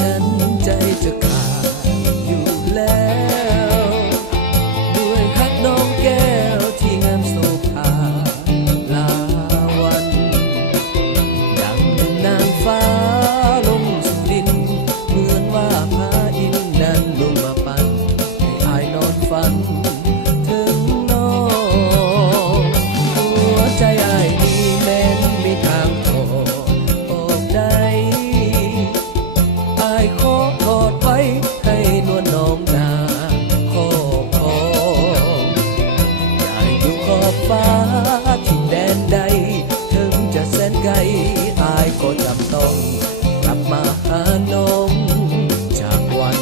นั้นใจจะขาดอยู่แล้วด้วยฮักน้องแก้วที่งามโสภาลาวันดังหนึ่งนางฟ้าลงสู่ดินเหมือนว่าพระอินทร์นั้นลงมาปั่นให้อายนอนฝันถึงน้องหัวใจอายนี้แม้นมีทางออกได้อายขอกอดไว้ให้นวลน้องนาขออยากอยู่ขอบฟ้าที่แดนใดถึงจะแสนไกลอายก็จำต้องกลับมาหาน้องจากวัน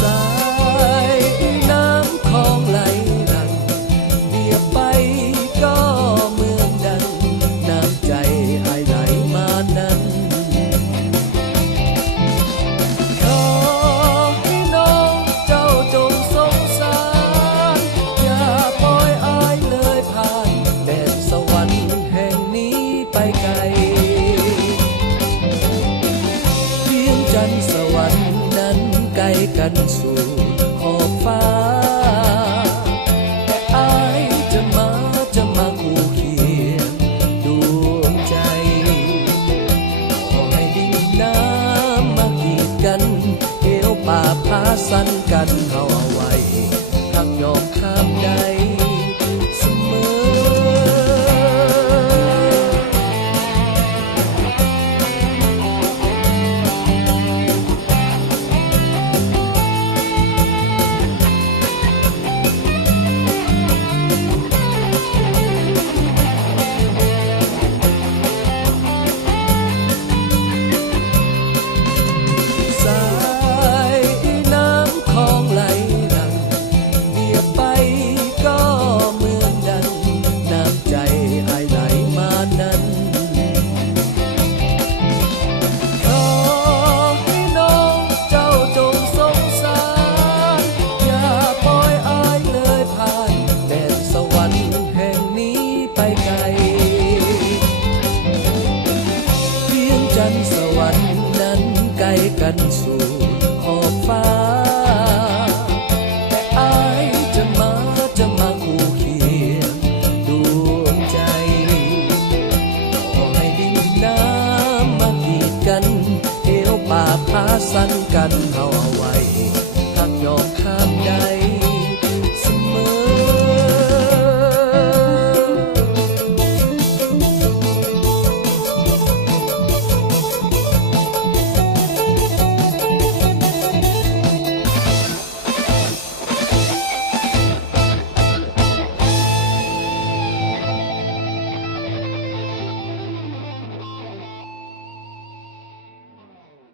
สายน้ำคลองไหลรังเดียบไปก็เหมือนดังน้ำใจอายไหลมานั้นขอให้น้องเจ้าจงสงสารอย่าปล่อยอายเลยผ่านแดนสวรรค์แห่งนี้ไปไกลเพียงจันทร์สวรรค์นั้นไกลกันสู่ขอบฟ้าแต่อายจะมาคู่เคียงดวงใจขอให้ดินน้ำมากีดกันเอวป่าพาสั้นกันเอาไว้หักยอมข้ามใดเสมอสายน้ำคลองไหลรังเดียบไปก็เหมือนดังน้ำใจอายไหลมานั้นขอให้น้องเจ้าจงสงสารอย่าปล่อยอายเลยผ่านแดนสวรรค์แห่งนี้ไปไกลเพียงจันทร์สวรรค์นั้นไกลกันสู่ขอบฟ้าแต่อายจะมาคู่เคียงดวงใจขอให้ดินน้ำมากีดกันเอวป่าพาสั้นกันเอาไว้หักยอม